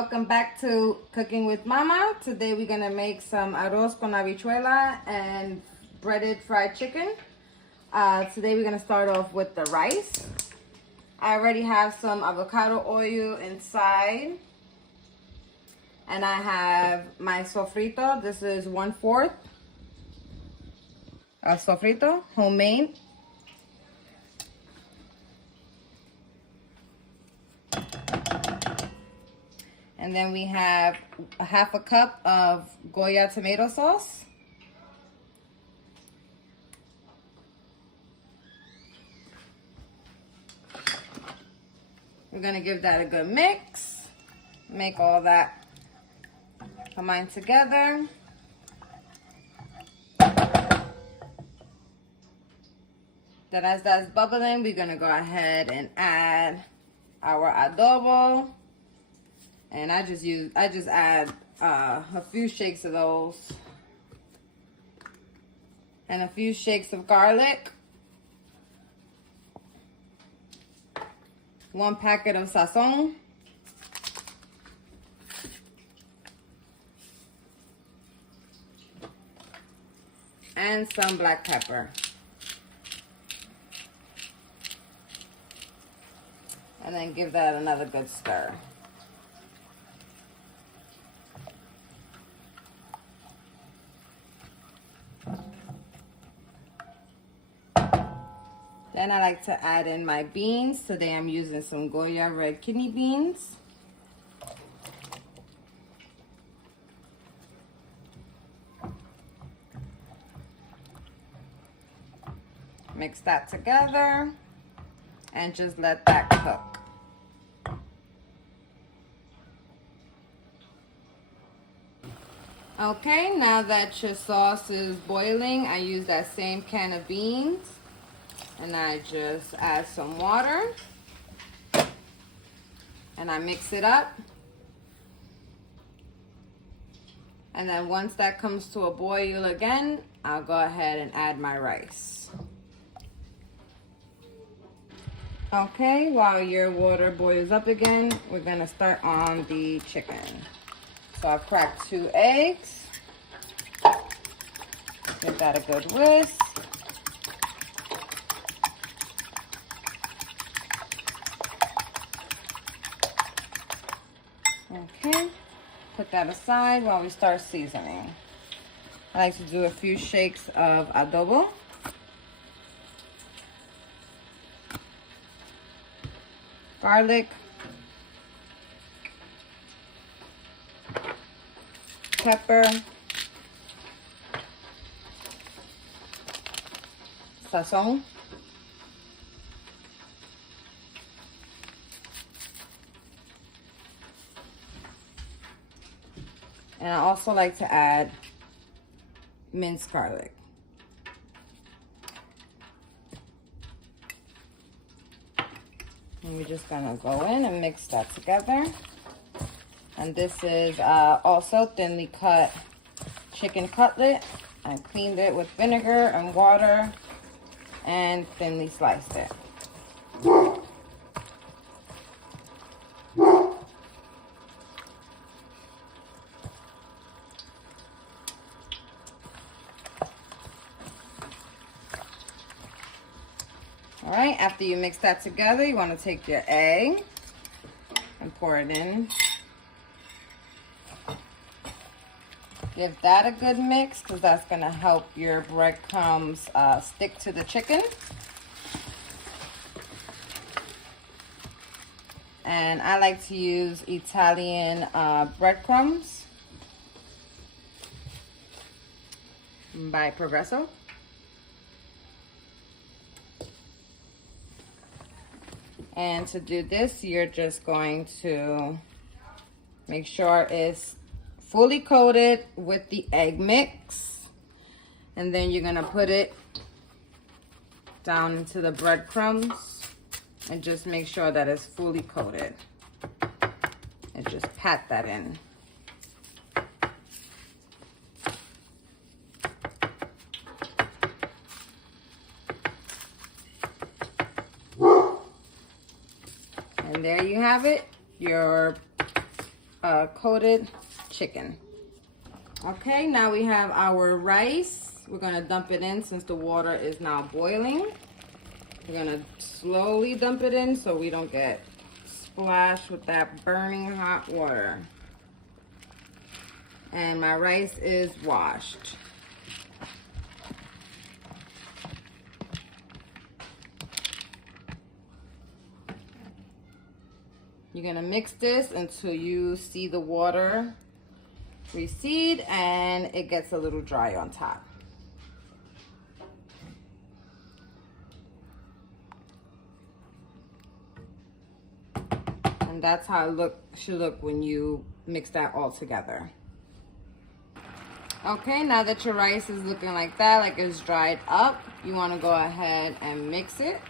welcome back to Cooking with Mama. Today we're gonna make some arroz con habichuela and breaded fried chicken. Today we're gonna start off with the rice. I already have some avocado oil inside. And I have my sofrito. This is 1/4 sofrito, homemade. And then we have a 1/2 cup of Goya tomato sauce. We're gonna give that a good mix. Make all that combine together. Then as that's bubbling, we're gonna go ahead and add our adobo. And I just add a few shakes of those. And a few shakes of garlic. 1 packet of sazon. And some black pepper. And then give that another good stir. Then I like to add in my beans. Today I'm using some Goya red kidney beans. Mix that together and just let that cook. Okay, now that your sauce is boiling, I use that same can of beans and I just add some water and I mix it up. And then once that comes to a boil again, I'll go ahead and add my rice. Okay, while your water boils up again, we're gonna start on the chicken. So I've cracked 2 eggs. Give that a good whisk. Okay, put that aside while we start seasoning. I like to do a few shakes of adobo. Garlic. Pepper. Sazon. And I also like to add minced garlic. And we're just gonna go in and mix that together. And this is also thinly cut chicken cutlet. I cleaned it with vinegar and water and thinly sliced it. All right, after you mix that together, you want to take your egg and pour it in. Give that a good mix because that's going to help your breadcrumbs stick to the chicken. And I like to use Italian breadcrumbs by Progresso. And to do this, you're just going to make sure it's fully coated with the egg mix. And then you're gonna put it down into the breadcrumbs and just make sure that it's fully coated. And just pat that in. And there you have it, your coated chicken. Okay, now we have our rice. We're gonna dump it in since the water is now boiling. We're gonna slowly dump it in so we don't get splashed with that burning hot water. And my rice is washed. You're gonna mix this until you see the water recede and it gets a little dry on top. And that's how it should look when you mix that all together. Okay, now that your rice is looking like that, like it's dried up, you want to go ahead and mix it.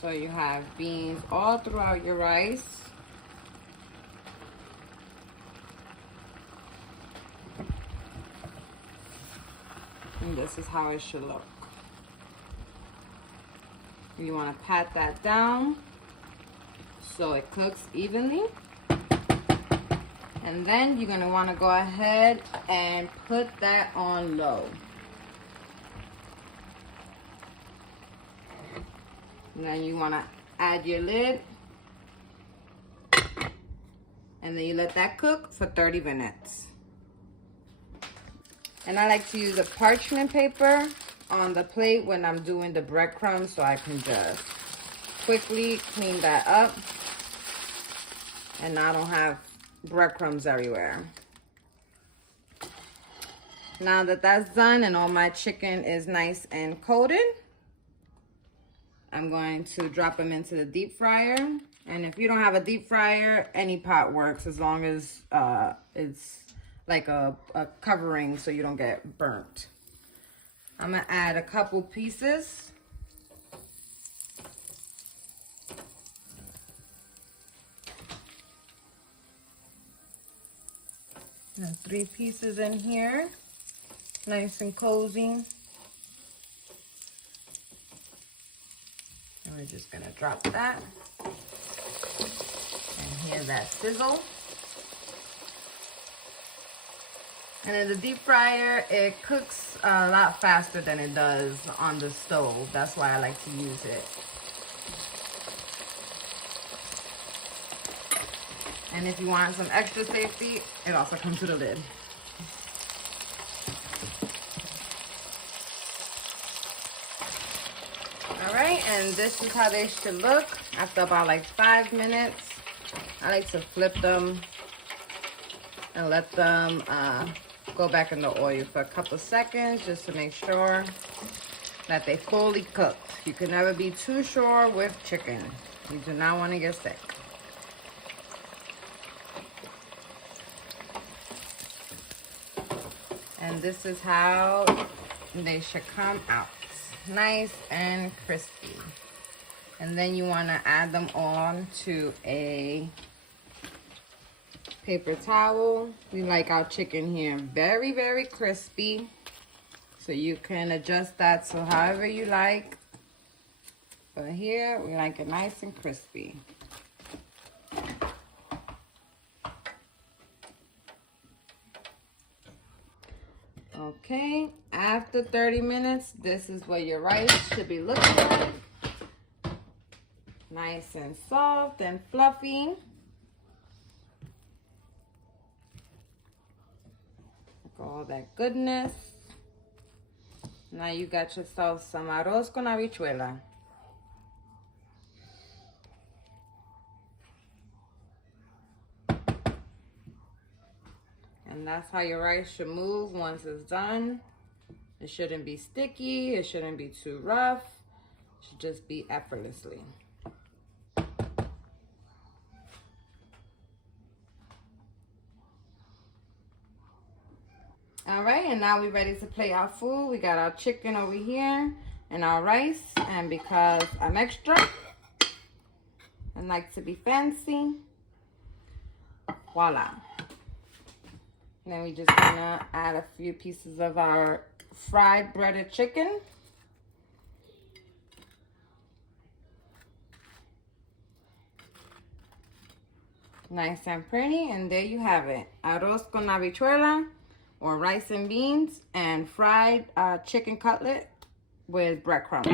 So you have beans all throughout your rice. And this is how it should look. You want to pat that down so it cooks evenly. And then you're going to want to go ahead and put that on low. And then you want to add your lid. And then you let that cook for 30 minutes. And I like to use a parchment paper on the plate when I'm doing the breadcrumbs so I can just quickly clean that up. And I don't have breadcrumbs everywhere. Now that that's done and all my chicken is nice and coated, I'm going to drop them into the deep fryer. And if you don't have a deep fryer, any pot works as long as it's like a covering so you don't get burnt. I'm gonna add a couple pieces. And 3 pieces in here, nice and cozy. And we're just gonna drop that. And hear that sizzle. And in the deep fryer, it cooks a lot faster than it does on the stove. That's why I like to use it. And if you want some extra safety, it also comes with a lid. All right, and this is how they should look after about like 5 minutes. I like to flip them and let them go back in the oil for a couple seconds just to make sure that they fully cooked. You can never be too sure with chicken. You do not want to get sick. And this is how they should come out. Nice and crispy. And then you want to add them on to a paper towel. We like our chicken here very, very crispy. So you can adjust that to however you like. But here, we like it nice and crispy. Okay, after 30 minutes, this is what your rice should be looking like. Nice and soft and fluffy. Look at all that goodness. Now you got yourself some arroz con habichuela. And that's how your rice should move once it's done. It shouldn't be sticky. It shouldn't be too rough. It should just be effortlessly. All right, and now we're ready to plate our food. We got our chicken over here and our rice. And because I'm extra and like to be fancy, voila. And then we just gonna add a few pieces of our fried breaded chicken. Nice and pretty. And there you have it. Arroz con habichuela, or rice and beans, and fried chicken cutlet with breadcrumbs.